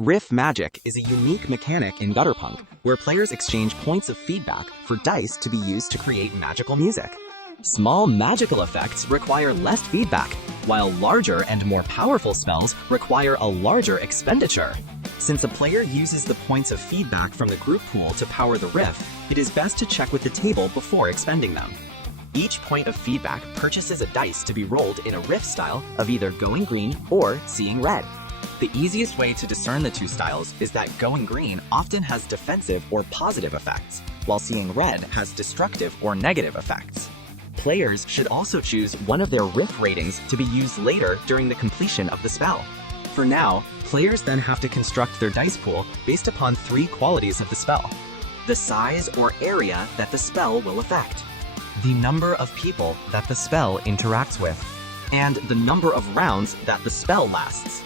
RIFF Magic is a unique mechanic in Gutterpunk where players exchange points of feedback for dice to be used to create magical music. Small magical effects require less feedback, while larger and more powerful spells require a larger expenditure. Since a player uses the points of feedback from the group pool to power the riff, it is best to check with the table before expending them. Each point of feedback purchases a dice to be rolled in a riff style of either going green or seeing red. The easiest way to discern the two styles is that going green often has defensive or positive effects, while seeing red has destructive or negative effects. Players should also choose one of their RIFF ratings to be used later during the completion of the spell. For now, players then have to construct their dice pool based upon three qualities of the spell: the size or area that the spell will affect, the number of people that the spell interacts with, and the number of rounds that the spell lasts.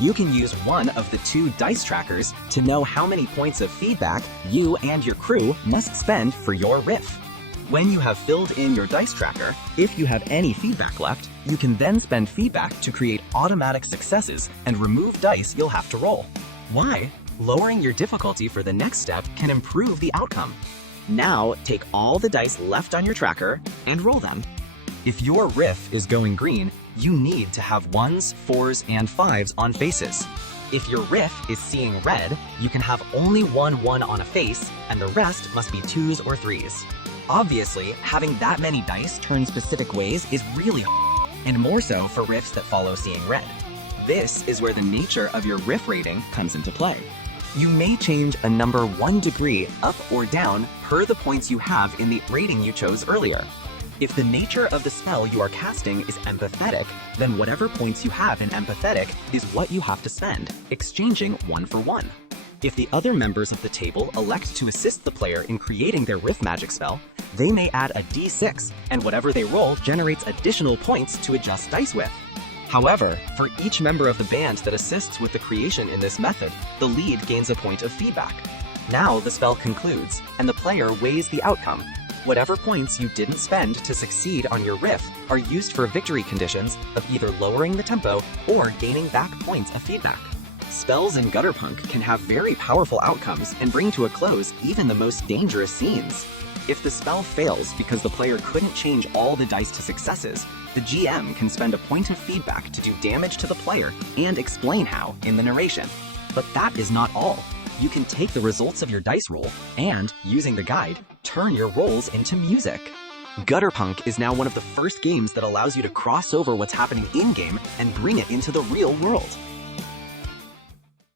You can use one of the two dice trackers to know how many points of feedback you and your crew must spend for your riff. When you have filled in your dice tracker, if you have any feedback left, you can then spend feedback to create automatic successes and remove dice you'll have to roll. Why? Lowering your difficulty for the next step can improve the outcome. Now, take all the dice left on your tracker and roll them. If your riff is going green, you need to have 1s, 4s, and 5s on faces. If your riff is seeing red, you can have only one 1 on a face, and the rest must be 2s or 3s. Obviously, having that many dice turn specific ways is really hard, and more so for riffs that follow seeing red. This is where the nature of your riff rating comes into play. You may change a number 1 degree up or down per the points you have in the rating you chose earlier. If the nature of the spell you are casting is empathetic, then whatever points you have in empathetic is what you have to spend, exchanging 1 for 1. If the other members of the table elect to assist the player in creating their RIFF Magic spell, they may add a d6, and whatever they roll generates additional points to adjust dice with. However, for each member of the band that assists with the creation in this method, the lead gains a point of feedback. Now the spell concludes, and the player weighs the outcome. Whatever points you didn't spend to succeed on your riff are used for victory conditions of either lowering the tempo or gaining back points of feedback. Spells in Gutterpunk can have very powerful outcomes and bring to a close even the most dangerous scenes. If the spell fails because the player couldn't change all the dice to successes, the GM can spend a point of feedback to do damage to the player and explain how in the narration. But that is not all. You can take the results of your dice roll and, using the guide, turn your rolls into music. Gutterpunk is now one of the first games that allows you to cross over what's happening in-game and bring it into the real world.